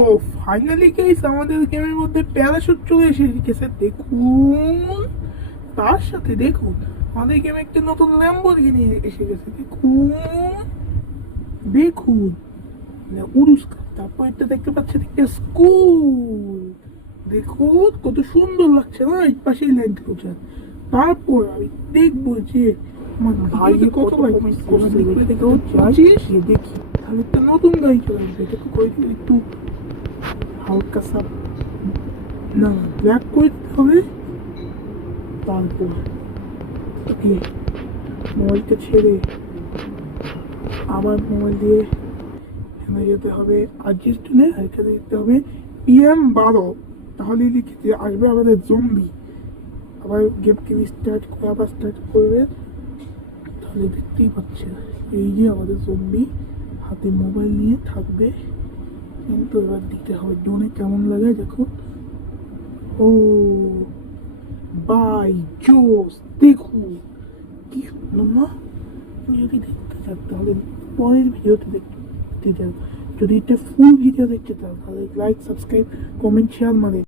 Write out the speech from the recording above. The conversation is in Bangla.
তো ফাইনালি গাইস আমাদের গেমের মধ্যে প্যারাশুট চলে এসেছে দেখুন। তার সাথে দেখুন আমাদের গেমে একটা নতুন ল্যাম্বরগিনি এসে গেছে দেখুন দেখুন উরুস্কার। তারপর এটা দেখতে পাচ্ছেন একটা স্কুল, দেখুন কত সুন্দর লাগছে না, এই পাশেই ল্যান্ড ক্রুজার। তারপর আমি দেখবো যে আমার ভাই কত লাইক করছে দেখি, তাহলে একটা নতুন গাড়ি চলে আসবে। এটাকে করে দিলে একটু হালকা সা না ব্ল্যাক করে দিতে হবে। তারপর ওকে মোবাইলটা ছেড়ে আবার মোবাইল দিয়ে এখানে যেতে হবে অ্যাডজাস্ট টুলে, আর এখানে দিতে হবে PM12, তাহলে লিখতে আসবে আমাদের জম্বি। আবার গেমকে স্টার্ট করে আবার স্টার্ট করবে, তাহলে দেখতেই পাচ্ছেন এই যে আমাদের জম্বি হাতে মোবাইল নিয়ে থাকবে। কিন্তু এবার দিতে হবে ডোনে কেমন লাগে দেখুন। ও বাই জোস দেখুন কি সুন্দর না। যদি দেখতে চান তাহলে পরের ভিডিওতে দেখতে চান, যদি এটা ফুল ভিডিও দেখতে চান তাহলে লাইক সাবস্ক্রাইব কমেন্ট শেয়ার মানে